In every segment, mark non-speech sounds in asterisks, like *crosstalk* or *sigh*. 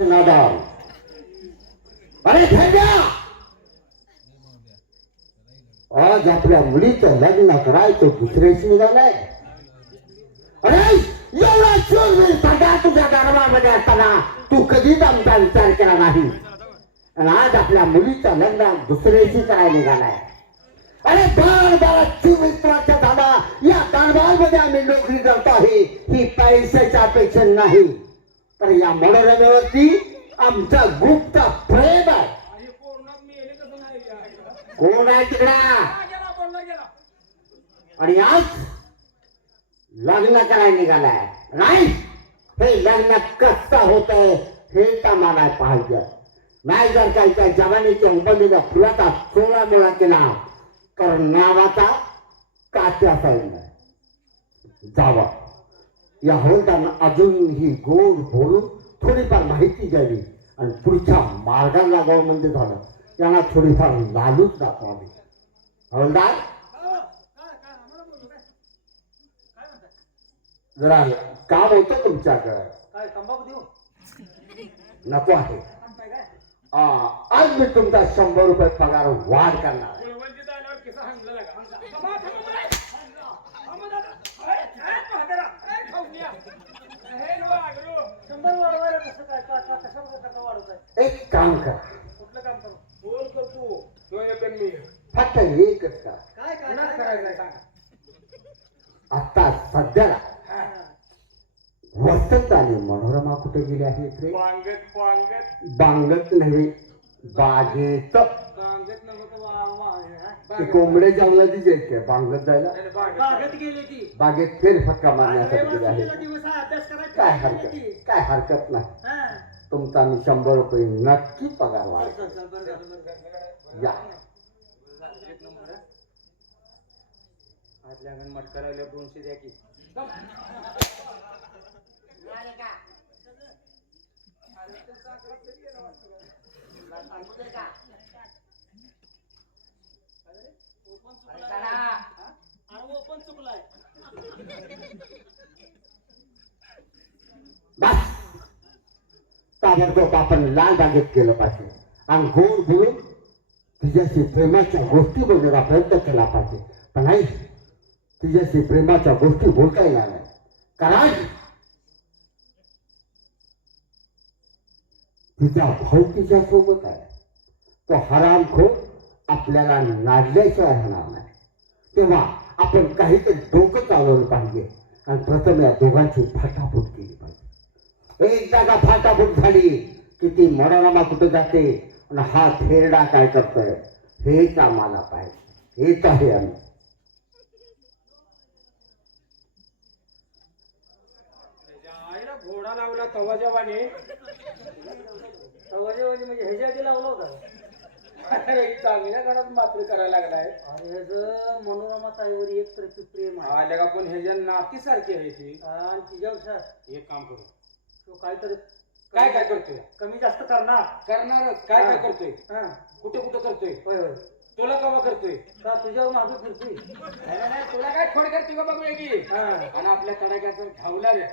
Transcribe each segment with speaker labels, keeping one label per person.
Speaker 1: नादार अरे थंड्या आज आपल्या मुलीचं लग्न करायचं दुसऱ्याशी निघालाय. अरे एवढा शूरवीर सगळा तुझ्या धर्मामध्ये असताना तू कधीच आमचा विचार केला नाही. आणि आज आपल्या मुलीचं लग्न दुसऱ्याशी करायला निघालाय. अरे बार बारा चोवीस वर्ष झाला या दरबारमध्ये आम्ही नोकरी करतो आहे. ही पैशाच्या अपेक्षा नाही. तर या मनोरंजनावरती आमचा गुप्त प्रेम आहे. कोण आहे तिकडा? आणि आज लग्न करायला निघालाय. नाही हे लग्न कसं होत आहे हे तर मला पाहिजे. नाही जर काही त्या जवानीच्या उंबरलेल्या फुलाचा सोळा मोळा केला तर नावाचा कात्या जावा. या हवलदारांना अजूनही गोड बोलून थोडीफार माहिती द्यावी आणि पुढच्या मार्गाला लागावं म्हणजे झालं. त्यांना थोडीफार लालूच दाखवावी. हवलदार? जरा काम होतं तुमच्याकडे.
Speaker 2: काय
Speaker 1: नको आहे. आज मी तुमचा शंभर रुपये पगार वाढ करणार आहे.
Speaker 2: गुळवंची आल्यावर किस्सा सांगितलं का थांबा, थांबा, बरं. थांबा दादा. अरे, छान म्हातारा. अरे, खाऊन या. हे लो, आगलो.
Speaker 3: शंभर वाढवायला कसं काय का का- कशा प्रकारचं वाढवताय
Speaker 1: एक काम करा.
Speaker 3: कुठलं काम करू
Speaker 2: फोन कर तू तो एक आणि मी
Speaker 1: फक्त एकच करा
Speaker 3: काय काय
Speaker 2: पुन्हा
Speaker 3: काय
Speaker 2: करायचंय
Speaker 3: करायचंय
Speaker 2: सांगा?
Speaker 1: आता सध्याला
Speaker 2: हा.
Speaker 1: वसंत आणि मनोरमा कुठे गेले आहेत रे?
Speaker 2: पांगत पांगत.
Speaker 1: बांगत नव्हे बागेत.
Speaker 2: वा
Speaker 1: ते. कोंबडे जेवणाची जायचे बांगत जायला
Speaker 2: बागेत.
Speaker 3: गेली ती
Speaker 1: बागेत फेरफटका मारण्यासाठी गेले
Speaker 3: दिवस आहे, अभ्यास करायचा
Speaker 1: काय हरकत. काय हरकत नाही
Speaker 3: हा.
Speaker 1: तुमचा मी शंभर रुपये नक्की पगार वाढ. या
Speaker 2: एक नंबर आहे. आतल्या अंगण मटका राहिल्यावर दोनशे द्या
Speaker 3: अरे ओपन चुकलाय.
Speaker 1: ताबडतोब आपण लाल बागेत केलं पाहिजे. आणि गोड बोलून तिच्याशी प्रेमाच्या गोष्टी बोलण्याचा प्रयत्न केला पाहिजे. पण नाही तिच्याशी प्रेमाच्या गोष्टी बोलता येणार नाही. कारण तिचा भाऊ तिच्या सोबत आहे. तो हरामखोर आपल्याला नाडल्याशिवाय राहणार नाही. तेव्हा आपण काहीतरी डोकं चालवलं पाहिजे. आणि प्रथम या दोघांची फाटाफूट केली पाहिजे. एक जागा फाटाफूट झाली की ती मनोरमा कुठे जाते? आणि हा थेरडा काय करतोय? हेच आम्हाला पाहिजे. हेच आहे आम्ही.
Speaker 2: घोडा लावला तवा जवाने
Speaker 3: म्हणजे ह्याच्या आधी लावला होता.
Speaker 2: चांगल्या घरात मात्र करायला लागलाय.
Speaker 3: अरे ह्याचं मनोरमा ताईवर एक तरफी प्रेम आहे.
Speaker 2: आल्या का पण ह्याच्या नाती सारखी आहे ती
Speaker 3: आणि तिच्यापेक्षा
Speaker 2: एक काम करू.
Speaker 3: तो काहीतरी
Speaker 2: काय काय करतोय?
Speaker 3: कमी जास्त करणार.
Speaker 2: करणारच. काय काय. करतोय?
Speaker 3: हा.
Speaker 2: कुठे कुठे करतोय?
Speaker 3: होय होय.
Speaker 2: तुला कवा करतोय?
Speaker 3: का तुझ्यावर मागे फिरतोय?
Speaker 2: नाही, नाही, नाही, तुला काय थोड करते का बघूया की
Speaker 3: हा.
Speaker 2: आणि आपल्या तडाख्याचं धावला रे.
Speaker 3: ए,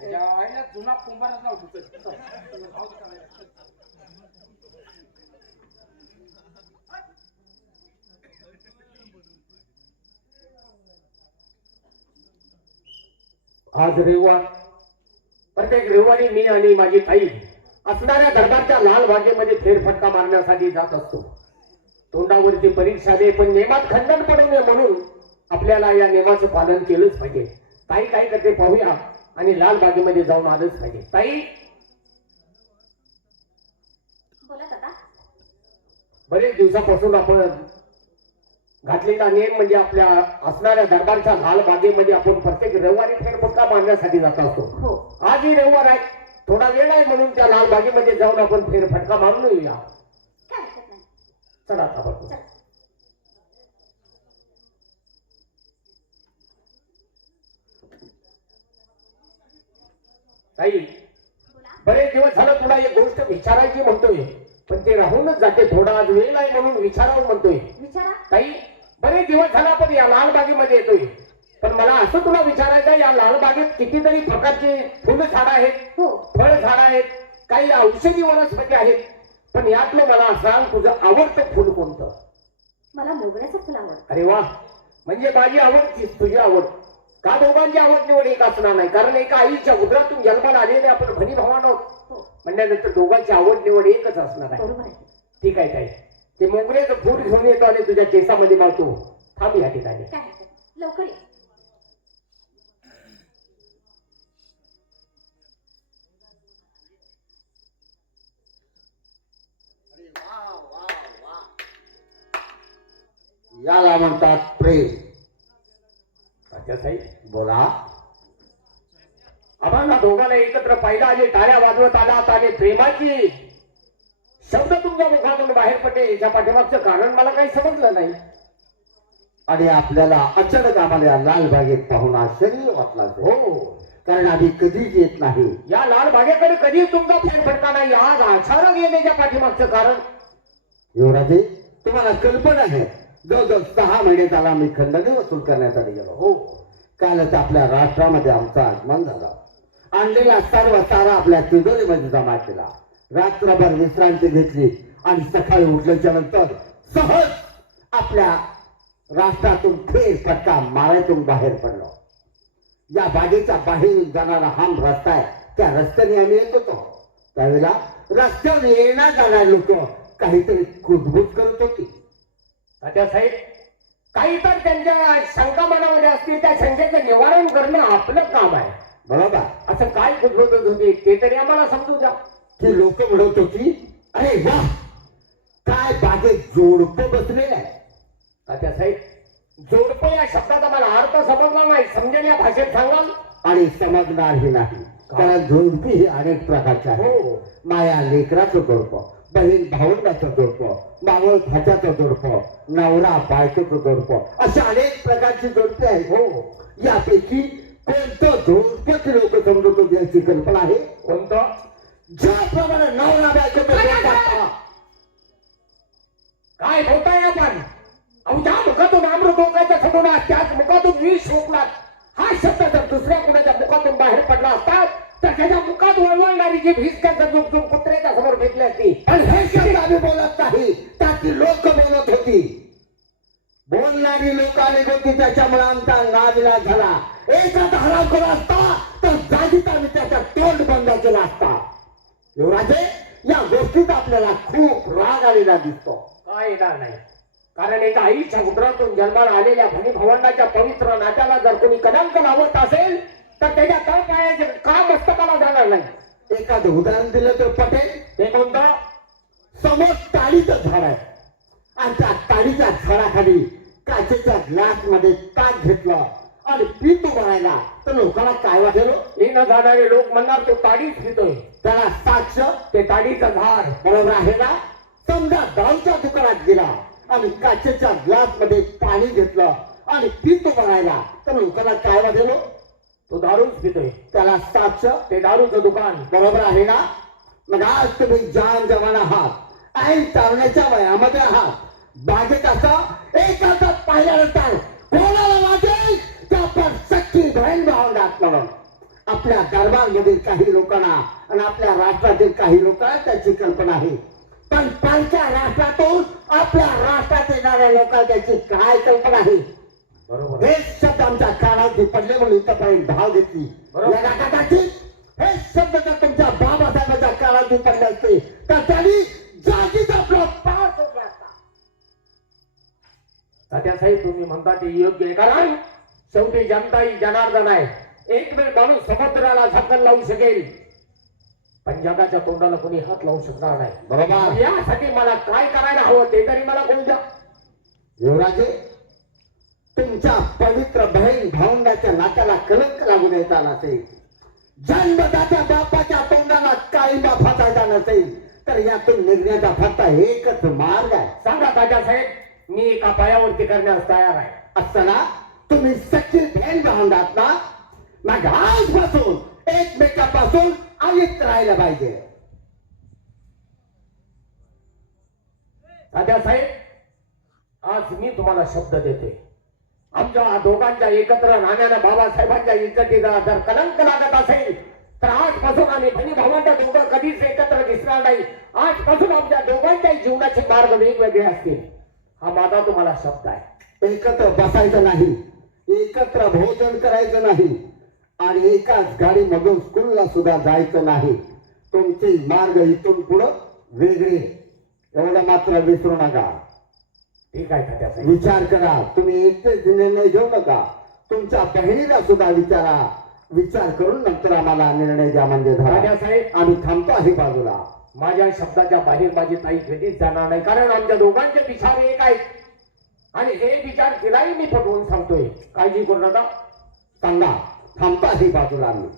Speaker 2: त्याच्या आईला जुना कुंभारच नाव *laughs*
Speaker 1: आज रविवार प्रत्येक रविवारी मी आणि माझी ताई असणाऱ्या दरबारच्या लाल बागेमध्ये फेरफटका मारण्यासाठी जात असतो. तोंडावरती परीक्षा दे पण नेमात खंडन पडू नये म्हणून आपल्याला या नेमाचं पालन केलंच पाहिजे. ताई काय करते पाहूया आणि लाल बागेमध्ये जाऊन आलंच पाहिजे. ताई? बरेच दिवसापासून आपण घातलेला नियम म्हणजे आपल्या असणाऱ्या दरबारच्या लाल बागेमध्ये आपण प्रत्येक रविवारी फेरफटका मारण्यासाठी जात असतो.
Speaker 4: हो.
Speaker 1: आजही रविवार आहे. थोडा वेळ आहे म्हणून त्या लाल बागेमध्ये जाऊन आपण फेरफटका मारून येऊया. चला आता
Speaker 4: चल.
Speaker 1: ताई बरेच दिवस झालं तुला एक गोष्ट विचारायची म्हणतोय. पण ते राहूनच जाते. थोडा आज वेळ आहे म्हणून विचारावं म्हणतोय.
Speaker 4: विचारा.
Speaker 1: ताई बरेच दिवस झाला आपण या लाल बागेमध्ये येतोय.
Speaker 5: पण मला असं तुला विचारायचं या लालबागेत कितीतरी प्रकारची फुलं झाडं आहेत.
Speaker 4: हो.
Speaker 5: फळ झाडं आहेत. काही औषधी वनस्पती आहेत. पण यातलं मला सांग तुझं आवडतं फुल कोणतं?
Speaker 4: मला मोगऱ्याचं फुल आवडतं.
Speaker 5: अरे वा. म्हणजे माझी आवड तुझी आवड. का दोघांची आवड निवड एक असणार नाही? कारण एका आईच्या उदरातून जन्माला आलेले आपण भनी भावान आहोत.
Speaker 4: हो.
Speaker 5: म्हणल्यानंतर दोघांची आवड निवड एकच असणार आहे. ठीक आहे ताई. ते मोगऱ्याचं फूल घेऊन येतो आणि तुझ्या केसामध्ये मावतो थांब या ठिकाणी.
Speaker 4: लवकर
Speaker 1: याला म्हणतात प्रेम.
Speaker 5: अच्छा साई
Speaker 1: बोला.
Speaker 5: आम्हाला दोघांना एकत्र पाहिलं आणि टाळ्या वाजवत आलात आणि प्रेमाची. शब्द तुमच्या मुखातून बाहेर पडले याच्या पाठीमागचं कारण मला काही समजलं नाही.
Speaker 1: आणि आपल्याला अचानक आम्हाला या लालबागेत पाहून आश्चर्य वाटला.
Speaker 5: हो
Speaker 1: कारण आम्ही कधीच येत नाही.
Speaker 5: या लाल बागेकडे कधी तुमचा फॅन पडताना नाही. आज अचानक येण्याच्या पाठीमागचं कारण.
Speaker 1: युवराजे तुम्हाला कल्पना आहे. जवळजवळ सहा महिने झाला आम्ही खंडणी वसूल करण्यासाठी गेलो.
Speaker 5: हो
Speaker 1: कालच आपल्या राष्ट्रामध्ये आमचा आगमन झाला. आणलेला सर्व सारा आपल्या तिजोरीमध्ये जमा केला. रात्रभर विश्रांती घेतली आणि सकाळी उठल्याच्या नंतर सहज आपल्या राष्ट्रातून फेर फटका मारायतून बाहेर पडलो. या बागेच्या बाहेर जाणारा हा रस्ता आहे त्या रस्त्याने आम्ही येत होतो. त्यावेळेला रस्त्यावर येणार जाणारे लोक काहीतरी कुजबूज करत होती.
Speaker 5: साहेब काही तर त्यांच्या शंका मनामध्ये असतील त्या शंकेचं निवारण करणं आपलं काम आहे.
Speaker 1: बरोबर.
Speaker 5: असं काय कुजबुजत होते ते तरी आम्हाला समजू द्या.
Speaker 1: ती लोक म्हणत होती अरे वा काय बागेत जोडप बसलेलं आहे
Speaker 5: तात्या साहेब जोडपं या शब्दाचा मला अर्थ समजला नाही. समजेल या भाषेत सांगाल?
Speaker 1: आणि समजणारही नाही. कारण जोडपी ही अनेक प्रकारची आहे
Speaker 5: हो.
Speaker 1: माया लेकराचं जोडप बहीण भावंडाचं जोडप मावळ भाच्याचं जोडप नवरा बायकोचं जोडप अशा अनेक प्रकारची जोडपे आहेत.
Speaker 5: हो.
Speaker 1: यापैकी कोणतं जोडपच लोक समजत याची कल्पना आहे?
Speaker 5: कोणतं?
Speaker 1: ज्याप्रमाणे नवरा बायकोचं
Speaker 5: काय बोलताय आपण अहो ज्या मुखातून अमृत ओकायचा सगुणा त्याच मुखातून विष रोखणार हा शब्द जर दुसऱ्या कुणाच्या मुखातून बाहेर पडला असता तर त्याच्या मुखात वळवळणारी जी भिसक्याचा जो जो कुत्र्याच्या समोर भेटली असती
Speaker 1: पण हे शब्द आम्ही बोलत नाही त्याची लोक बोलत होती बोलणारी लोक होती त्याच्यामुळे आमचा नाविला झाला. एखादा हराम करू असता तर जागीच आम्ही त्याचा तोंड बंद केला असता. युवराजे या गोष्टीत आपल्याला खूप राग आलेला दिसतो.
Speaker 5: काय येणार नाही? कारण एका आईच्या उदरातून जन्माला आलेल्या भनी भावंडाच्या पवित्र नात्याला जर कोणी कलंक लावत असेल तर त्याच्या तळ पायाचे का मस्तकाला जाणार नाही.
Speaker 1: एखादं उदाहरण दिलं तर पटेल?
Speaker 5: ते कोणतं?
Speaker 1: समोर ताडीचं झाड आहे. आणि त्या ताडीच्या झाडाखाली काचेच्या ग्लासमध्ये ताक घेतलं आणि पीत भरायला तर लोकांना काय वाटेल? हो?
Speaker 5: येणं जाणारे लोक म्हणणार तो ताडीच घेतोय
Speaker 1: त्याला साक्ष
Speaker 5: ते ताडीचं झाड
Speaker 1: बरोबर आहे ना? समजा दारूच्या दुकानात गेला आणि काचेच्या ग्लासमध्ये पाणी घेतलं आणि पीत भरायला तर लोकांना काय वाटेल?
Speaker 5: तो दारूच पितोय
Speaker 1: त्याला साक्ष
Speaker 5: ते दारूचं दुकान.
Speaker 1: बरोबर आहे ना? मग आज तुम्ही जान जवान आहात. ऐन चालण्याच्या वयामध्ये आहात. बागेत असं एक हातात पाहिल्यानंतर कोणाला आपण सख्खी बहीण भावंडात म्हणून आपल्या दरबारमधील काही लोकांना आणि आपल्या राष्ट्रातील काही लोकांना त्याची कल्पना आहे. पण पालच्या राष्ट्रातून आपल्या राष्ट्रात येणाऱ्या लोकांना त्याची काय कल्पना आहे?
Speaker 5: बरोबर.
Speaker 1: हे शब्द आमच्या कानावरती पडले म्हणून इथपर्यंत भाव घेतली.
Speaker 5: बरोबर.
Speaker 1: या नाटकाची हे शब्द जर तुमच्या बाबासाहेबांच्या कानावरती पडले असते तर त्यांनी जागीच आपला सोडला असता.
Speaker 5: तात्यासाहेब तुम्ही म्हणता ते योग्य आहे कारण शेवटी जनता ही जनार्दन आहे. एक वेळ माणूस समुद्राला झाकण लावू शकेल. पण जगाच्या तोंडाला कोणी हात लावू शकणार नाही.
Speaker 1: बरोबर.
Speaker 5: यासाठी मला काय करायला हवं ते तरी मला कोण द्या.
Speaker 1: युवराजे तुमच्या पवित्र बहीण भावंडाच्या नात्याला कलंक लागू द्यायचा नसेल. जन्मदात्या बापाच्या तोंडाला काळीमा फासायचा नसेल तर यातून निघण्याचा फक्त एकच मार्ग आहे.
Speaker 5: सांगा तात्यासाहेब मी एका पायावरती करण्यास तयार आहे.
Speaker 1: असताना तुम्ही सच्ची बहीण भावंडात ना मग आजपासून एकमेकापासून अलिप्त राहायला पाहिजे.
Speaker 5: तात्यासाहेब आज मी तुम्हाला शब्द देते. आमच्या दोघांच्या एकत्र राहण्याला बाबासाहेबांच्या इज्जतीला जर कलंक लागत असेल तर आजपासून आम्ही बहिणी भावांच्या दोघं कधीच एकत्र दिसणार नाही. आजपासून आमच्या दोघांच्या जीवनाचे मार्ग वेगवेगळे असतील. हा माझा तुम्हाला शब्द आहे.
Speaker 1: एकत्र बसायचं नाही. एकत्र भोजन करायचं नाही आणि एकाच गाडीमधून स्कूलला सुद्धा जायचं नाही. तुमचे मार्ग इथून पुढं वेगळे. एवढं मात्र विसरू नका.
Speaker 5: ठीक आहे
Speaker 1: विचार करा. तुम्ही एकटेच निर्णय घेऊ नका. तुमच्या बहिणीला सुद्धा विचारा. विचार करून नंतर आम्हाला निर्णय द्या म्हणजे
Speaker 5: तात्यासाहेब
Speaker 1: आम्ही थांबतो आहे बाजूला.
Speaker 5: माझ्या शब्दाच्या बाहेर माझी ताई कधीच जाणार नाही. कारण आमच्या दोघांचे विचार एक आहेत. आणि हे विचार तिलाही मी पटवून सांगतोय. काळजी करू नका
Speaker 1: सांगा. थांबता ही बाजूला आम्ही